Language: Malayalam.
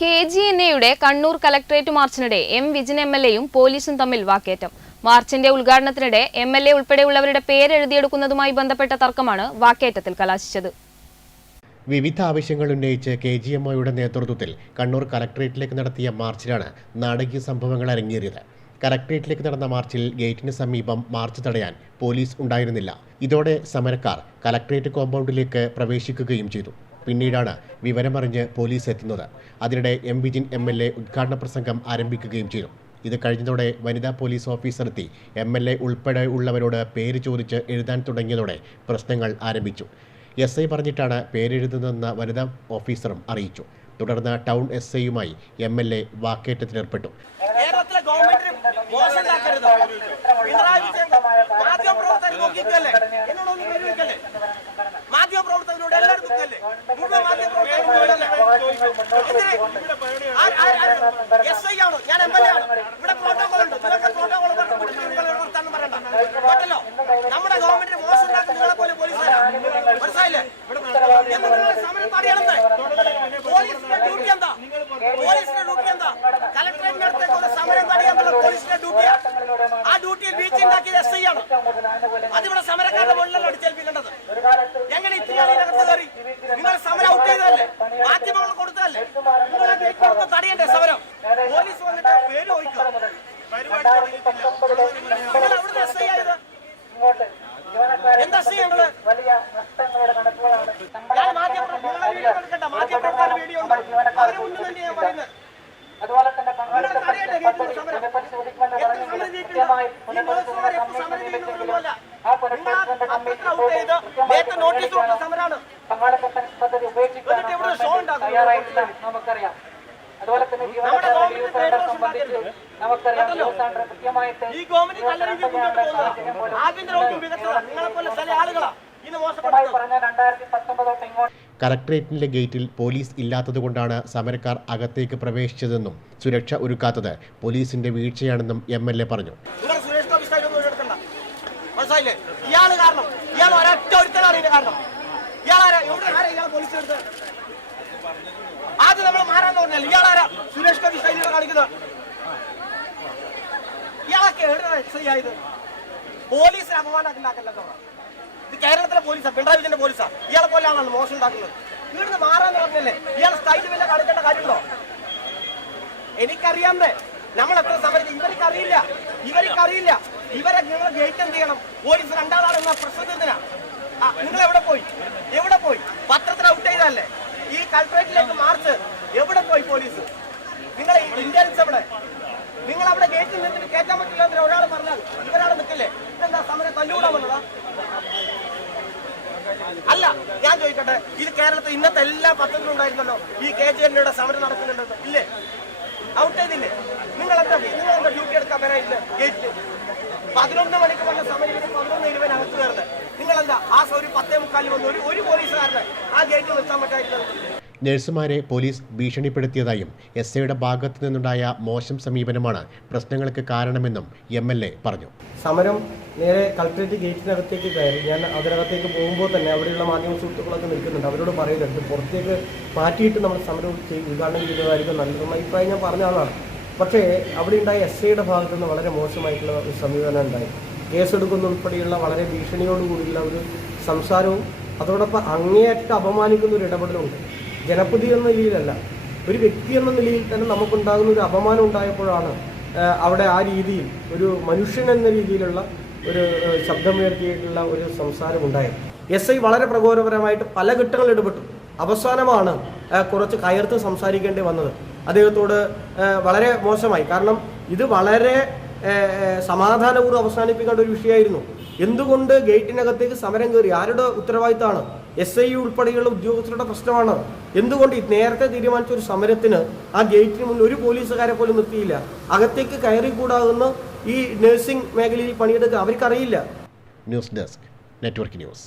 കെ ജി എൻ എയുടെ കണ്ണൂർ കലക്ടറേറ്റ് മാർച്ചിനിടെ എം വിജിൻ എം എൽ എയും പോലീസും തമ്മിൽ വാക്കേറ്റം. മാർച്ചിന്റെ ഉദ്ഘാടനത്തിനിടെ എം എൽ എ ഉൾപ്പെടെയുള്ളവരുടെ പേരെഴുതിയെടുക്കുന്നതുമായി ബന്ധപ്പെട്ട തർക്കമാണ് വാക്കേറ്റത്തിൽ കലാശിച്ചത്. വിവിധ ആവശ്യങ്ങൾ ഉന്നയിച്ച് കെ ജി എം ഒയുടെ നേതൃത്വത്തിൽ കണ്ണൂർ കലക്ടറേറ്റിലേക്ക് നടത്തിയ മാർച്ചിലാണ് നാടകീയ സംഭവങ്ങൾ അരങ്ങേറിയത്. കലക്ടറേറ്റിലേക്ക് നടന്ന മാർച്ചിൽ ഗേറ്റിന് സമീപം മാർച്ച് തടയാൻ പോലീസ് ഉണ്ടായിരുന്നില്ല. ഇതോടെ സമരക്കാർ കലക്ടറേറ്റ് കോമ്പൗണ്ടിലേക്ക് പ്രവേശിക്കുകയും ചെയ്തു. പിന്നീടാണ് വിവരമറിഞ്ഞ് പോലീസ് എത്തുന്നത്. അതിനിടെ M Vijin M L A ഉദ്ഘാടന പ്രസംഗം ആരംഭിക്കുകയും ചെയ്തു. ഇത് കഴിഞ്ഞതോടെ വനിതാ പോലീസ് ഓഫീസറെത്തി എം എൽ എ ഉൾപ്പെടെ ഉള്ളവരോട് പേര് ചോദിച്ച് എഴുതാൻ തുടങ്ങിയതോടെ പ്രശ്നങ്ങൾ ആരംഭിച്ചു. എസ് ഐ പറഞ്ഞിട്ടാണ് പേരെഴുതുന്നതെന്ന് വനിതാ ഓഫീസറും അറിയിച്ചു. തുടർന്ന് ടൗൺ എസ് ഐയുമായി എം എൽ എ വാക്കേറ്റത്തിലേർപ്പെട്ടു. എസ് ഐ ഞാൻ എം ഇവിടെ പ്രോട്ടോകോൾ ഉണ്ട്. നിങ്ങൾക്ക് പ്രോട്ടോകോൾ വർത്താനം പറയണ്ട. കേട്ടല്ലോ നമ്മുടെ ഗവൺമെന്റിന് മോശം ഉണ്ടാക്കുന്ന നിങ്ങളെ പോലെ പോലീസുകാരാണ് മനസ്സിലായില്ലേ? എന്ന് നിങ്ങൾ സമരം തടയണമെന്നേ പോലീസിന്റെ ഡ്യൂട്ടി എന്താ പോലീസിന്റെ ഡ്യൂട്ടി എന്താ കലക്ടറേറ്റിന്റെ അടുത്തേക്ക് ഒരു സമരം തടയാന്നുള്ള പോലീസിന്റെ ഡ്യൂട്ടിയാ ആ ഡ്യൂട്ടിയിൽ വീഴ്ച ഉണ്ടാക്കിയത് എസ് ഐ ആണ് അതിവിടെ സമരക്കാരുടെ മുകളിലല്ല അടിച്ചേൽപ്പിക്കേണ്ടത് എങ്ങനെ ഇത്രയും അതിനകത്ത് കയറി നിങ്ങൾ സമരം ഔട്ട് ചെയ്തതല്ലേ മാധ്യമങ്ങൾ കൊടുത്തതല്ലേ നിങ്ങൾ ആ ഗേറ്റ് കൊടുത്ത് തടയണ്ടേ സമരം പോലീസ് വന്നിട്ട് പേര് ചോദിക്കുക നിങ്ങൾ അവിടുന്ന് എസ് ഐ ആയത് എന്താ ചെയ്യേണ്ടത് ഞാൻ മാധ്യമപ്രവർത്തകരുടെ വീഡിയോ എടുക്കണ്ട മാധ്യമപ്രവർത്തകരുടെ വീഡിയോ ഉണ്ട് അവരെ മുന്നിൽ തന്നെ ഞാൻ പറയുന്നത് അതുപോലെ തന്നെ നിങ്ങൾ തടയണ്ടേ ഗേറ്റിൽ സമരം എത്ര സമരം ചെയ്തിട്ടുണ്ട് നഷ്ടങ്ങളുടെ കണക്കുകളാണ് അതുപോലെ തന്നെ ആ പങ്കാളിത്ത പദ്ധതി ഉപേക്ഷിക്കാൻ തയ്യാറായിട്ടില്ല. നമുക്കറിയാം. അതുപോലെ തന്നെ പേര് സംബന്ധിച്ച്. നമുക്കറിയാം കൃത്യമായിട്ട് ആഭ്യന്തര വകുപ്പ് മികച്ചതാണ് നിങ്ങളെ പോലെ ചില ആളുകളാ. കലക്ടറേറ്റിലെ ഗേറ്റിൽ പോലീസ് ഇല്ലാത്തതുകൊണ്ടാണ് സമരക്കാർ അകത്തേക്ക് പ്രവേശിച്ചതെന്നും സുരക്ഷ ഒരുക്കാത്തത് പോലീസിന്റെ വീഴ്ചയാണെന്നും എം എൽ എ പറഞ്ഞു. കാരണം. ഇയാൾ ഒരൊറ്റ ഒരുത്തനാണ് ഇതിന്റെ കാരണം. ആരാ? ഇയാൾ പോലീസ് എടുത്ത്? ആദ്യം നമ്മൾ മാറാന്ന് പറഞ്ഞാൽ ഇയാളാരാ സുരേഷ് ഗോപി സ്റ്റൈലിൽ കാണിക്കുന്നത് ഇയാളൊക്കെ എവിടെ എസ് ഐ ആയത് പോലീസിന് അപമാനം ഉണ്ടാക്കല്ലോ ഇത് കേരളത്തിലെ പോലീസാ പിണറായി വിജയന്റെ പോലീസാ. ഇയാളെ പോലെയാണല്ലോ മോശം ഉണ്ടാക്കുന്നത് ഇവിടുന്ന് മാറാന്ന് പറഞ്ഞല്ലേ ഇയാൾ സ്റ്റൈൽ വല്ല കാണിക്കേണ്ട കാര്യമുണ്ടോ? എനിക്കറിയാമേ നമ്മൾ എത്ര സമരത്തിൽ ഇവർക്ക് അറിയില്ല ഇവർക്ക് അറിയില്ല ഇവരെ നിങ്ങൾ എന്ത് ചെയ്യണം? പോലീസ് രണ്ടാളാണെന്ന പ്രശ്നത്തിനാ. നിങ്ങൾ എവിടെ പോയി പത്രത്തിൽ ഔട്ട് ചെയ്തല്ലേ ഈ കൽപ്പറേറ്റിലേക്ക് മാർച്ച് എവിടെ പോയി പോലീസ് നിങ്ങൾ ഇന്റലിജൻസ് എവിടെ നിങ്ങൾ അവിടെ ഗേറ്റിൽ നിന്നിട്ട് കയറ്റാൻ പറ്റില്ല എന്ന് ഒരാൾ പറഞ്ഞാൽ ഇവരാൾ നിൽക്കില്ലേ ഇതെന്താ സമരം തല്ലുകൂടാൻ വന്നതാ അല്ല ഞാൻ ചോദിക്കട്ടെ ഇത് കേരളത്തിൽ ഇന്നത്തെ എല്ലാ പത്രത്തിലും ഉണ്ടായിരുന്നല്ലോ ഈ കെ ജെ എന്നിയുടെ സമരം നടക്കുന്നുണ്ടെന്ന്. ഇല്ലേ? ഔട്ട് ചെയ്തില്ലേ? നിങ്ങൾ എന്താ നിങ്ങൾ എന്താ ഡ്യൂട്ടി എടുക്കാൻ വരാനില്ല? ഗേറ്റിൽ പതിനൊന്ന് മണിക്ക് വന്ന സമരം ഇത് പതിനൊന്ന് ഇരുപതിന് അകത്ത് കയറുന്നത് നിങ്ങളെന്താ ആ ഒരു പത്തേ മുക്കാലിൽ വന്ന് ഒരു ഒരു പോലീസുകാരന് ആ ഗേറ്റിൽ നിർത്താൻ പറ്റാതിരുന്നത് നഴ്സുമാരെ പോലീസ് ഭീഷണിപ്പെടുത്തിയതായും എസ് ഐയുടെ ഭാഗത്തു നിന്നുണ്ടായ മോശം സമീപനമാണ് പ്രശ്നങ്ങൾക്ക് കാരണമെന്നും എം എൽ എ പറഞ്ഞു. സമരം നേരെ കളക്ട്രേറ്റ് ഗേറ്റിനകത്തേക്ക് കയറി. ഞാൻ അതിനകത്തേക്ക് പോകുമ്പോൾ തന്നെ അവിടെയുള്ള മാധ്യമ സുഹൃത്തുക്കളൊക്കെ നിൽക്കുന്നുണ്ട്. അവരോട് പറയുന്നുണ്ട് പുറത്തേക്ക് മാറ്റിയിട്ട് നമ്മൾ സമരം ഉദ്ഘാടനം ചെയ്തതായിരിക്കും നല്ലതെന്ന അഭിപ്രായം ഞാൻ പറഞ്ഞ ആളാണ്. പക്ഷേ അവിടെ ഉണ്ടായ എസ് ഐയുടെ ഭാഗത്തു നിന്ന് വളരെ മോശമായിട്ടുള്ള ഒരു സമീപനം ഉണ്ടായി. കേസെടുക്കുന്ന ഉൾപ്പെടെയുള്ള വളരെ ഭീഷണിയോടുകൂടിയുള്ള ഒരു സംസാരവും അതോടൊപ്പം അങ്ങേയറ്റം അപമാനിക്കുന്ന ഒരു ഇടപെടലുണ്ട് ജനപ്രതി എന്ന നിലയിലല്ല. ഒരു വ്യക്തി എന്ന നിലയിൽ തന്നെ നമുക്കുണ്ടാകുന്ന ഒരു അപമാനം ഉണ്ടായപ്പോഴാണ് അവിടെ ആ രീതിയിൽ ഒരു മനുഷ്യൻ എന്ന രീതിയിലുള്ള ഒരു ശബ്ദം ശബ്ദമുയർത്തിയിട്ടുള്ള ഒരു സംസാരം ഉണ്ടായത്. എസ് ഐ വളരെ പ്രകോപരമായിട്ട് പല ഘട്ടങ്ങൾ ഇടപെട്ടു. അവസാനമാണ് കുറച്ച് കയർത്ത് സംസാരിക്കേണ്ടി വന്നത്. അദ്ദേഹത്തോട് വളരെ മോശമായി. കാരണം ഇത് വളരെ സമാധാനപൂർവം അവസാനിപ്പിക്കേണ്ട ഒരു വിഷയമായിരുന്നു. എന്തുകൊണ്ട് ഗേറ്റിനകത്തേക്ക് സമരം കയറി? ആരുടെ ഉത്തരവാദിത്തമാണ് എസ് ഐ ഉൾപ്പെടെയുള്ള ഉദ്യോഗസ്ഥരുടെ പ്രശ്നമാണ്. എന്തുകൊണ്ട് നേരത്തെ തീരുമാനിച്ച ഒരു സമരത്തിന് ആ ഗേറ്റിന് മുന്നിൽ ഒരു പോലീസുകാരെ പോലും നിർത്തിയില്ല? അകത്തേക്ക് കയറിക്കൂടാകുന്ന ഈ നഴ്സിംഗ് മേഖലയിൽ പണിയെടുക്കുക അവർക്കറിയില്ല. News desk network news.